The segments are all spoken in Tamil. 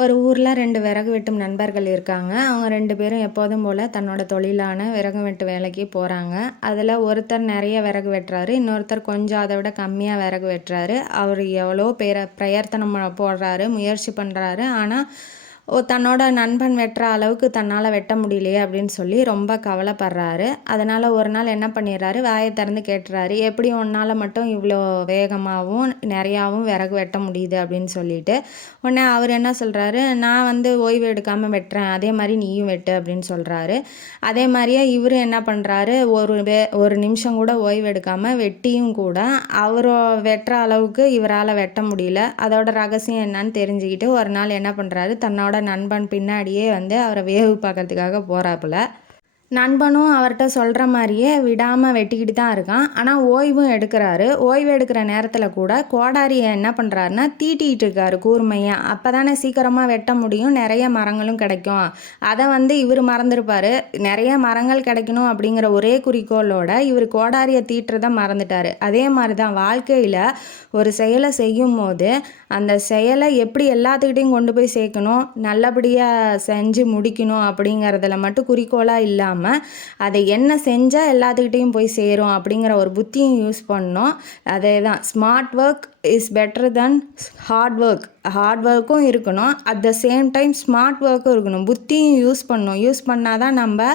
ஒரு ஊரில் 2 விறகு வெட்டும் நண்பர்கள் இருக்காங்க. அவங்க 2 பேரும் எப்போதும் போல் தன்னோட தொழிலான விறகு வெட்டு வேலைக்கு போகிறாங்க. அதில் ஒருத்தர் நிறைய விறகு வெட்டுறாரு, இன்னொருத்தர் கொஞ்சம் அதை விட கம்மியாக விறகு வெட்டுறாரு. அவர் எவ்வளோ பிரயத்தனம் போடுறாரு, முயற்சி பண்ணுறாரு. ஆனால் தன்னோட நண்பன் வெட்டுற அளவுக்கு தன்னால் வெட்ட முடியலையே அப்படின்னு சொல்லி ரொம்ப கவலைப்படுறாரு. அதனால் ஒரு நாள் என்ன பண்ணிடுறாரு, வாயை திறந்து கேட்டுறாரு, எப்படி உன்னால் மட்டும் இவ்வளோ வேகமாகவும் நிறையாவும் விறகு வெட்ட முடியுது அப்படின்னு சொல்லிட்டு. உடனே அவர் என்ன சொல்கிறாரு, நான் ஓய்வு எடுக்காமல் வெட்டுறேன், அதே மாதிரி நீயும் வெட்டு அப்படின்னு சொல்கிறாரு. அதே மாதிரியே இவர் என்ன பண்ணுறாரு, ஒரு நிமிஷம் கூட ஓய்வு எடுக்காமல் வெட்டியும் கூட அவர் வெட்டுற அளவுக்கு இவரால் வெட்ட முடியல. அதோட ரகசியம் என்னன்னு தெரிஞ்சுக்கிட்டு ஒரு நாள் என்ன பண்ணுறாரு, தன்னோட நண்பன் பின்னாடியே அவரை வேவு பார்க்கறதுக்காக போகிறாப்புல. நண்பனும் அவர்கிட்ட சொல்கிற மாதிரியே விடாமல் வெட்டிக்கிட்டு தான் இருக்கான். ஆனால் ஓய்வும் எடுக்கிறாரு. ஓய்வு எடுக்கிற நேரத்தில் கூட கோடாரியை என்ன பண்ணுறாருன்னா தீட்டிகிட்டு இருக்காரு கூர்மையாக. அப்போ தானே சீக்கிரமாக வெட்ட முடியும், நிறைய மரங்களும் கிடைக்கும். அதை இவர் மறந்துருப்பார். நிறைய மரங்கள் கிடைக்கணும் அப்படிங்கிற ஒரே குறிக்கோளோட இவர் கோடாரியை தீட்டுறதை மறந்துட்டார். அதே மாதிரி தான் வாழ்க்கையில் ஒரு செயலை செய்யும் போது அந்த செயலை எப்படி எல்லாத்துக்கிட்டையும் கொண்டு போய் சேர்க்கணும், நல்லபடியாக செஞ்சு முடிக்கணும் அப்படிங்கிறதுல மட்டும் குறிக்கோளாக இல்லாமல் அதை என்ன செஞ்சால் எல்லாத்துக்கிட்டையும் போய் சேரும் அப்படிங்கிற ஒரு புத்தியும் யூஸ் பண்ணோம். அதே தான், smart work is better then hard work. Hard ஒர்க்கும் இருக்கணும், at the same time smart ஒர்க்கும் இருக்கணும். புத்தியும் யூஸ் பண்ணணும். யூஸ் பண்ணால் தான் நம்ம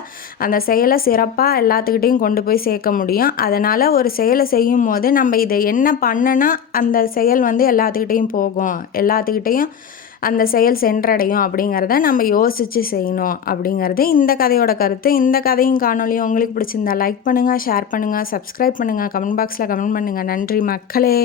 அந்த செயலை சிறப்பாக எல்லாத்துக்கிட்டையும் கொண்டு போய் சேர்க்க முடியும். அதனால் ஒரு செயலை செய்யும் போது நம்ம இதை என்ன பண்ணனா அந்த செயல் எல்லாத்துக்கிட்டையும் போகும், எல்லாத்துக்கிட்டையும் அந்த செயல் சென்றடையும் அப்படிங்கிறத நம்ம யோசித்து செய்யணும் அப்படிங்கிறது இந்த கதையோட கருத்து. இந்த கதையும் காணொலியும் உங்களுக்கு பிடிச்சிருந்தா லைக் பண்ணுங்கள், ஷேர் பண்ணுங்கள், சப்ஸ்கிரைப் பண்ணுங்கள், கமெண்ட் பாக்ஸில் கமெண்ட் பண்ணுங்கள். நன்றி மக்களே.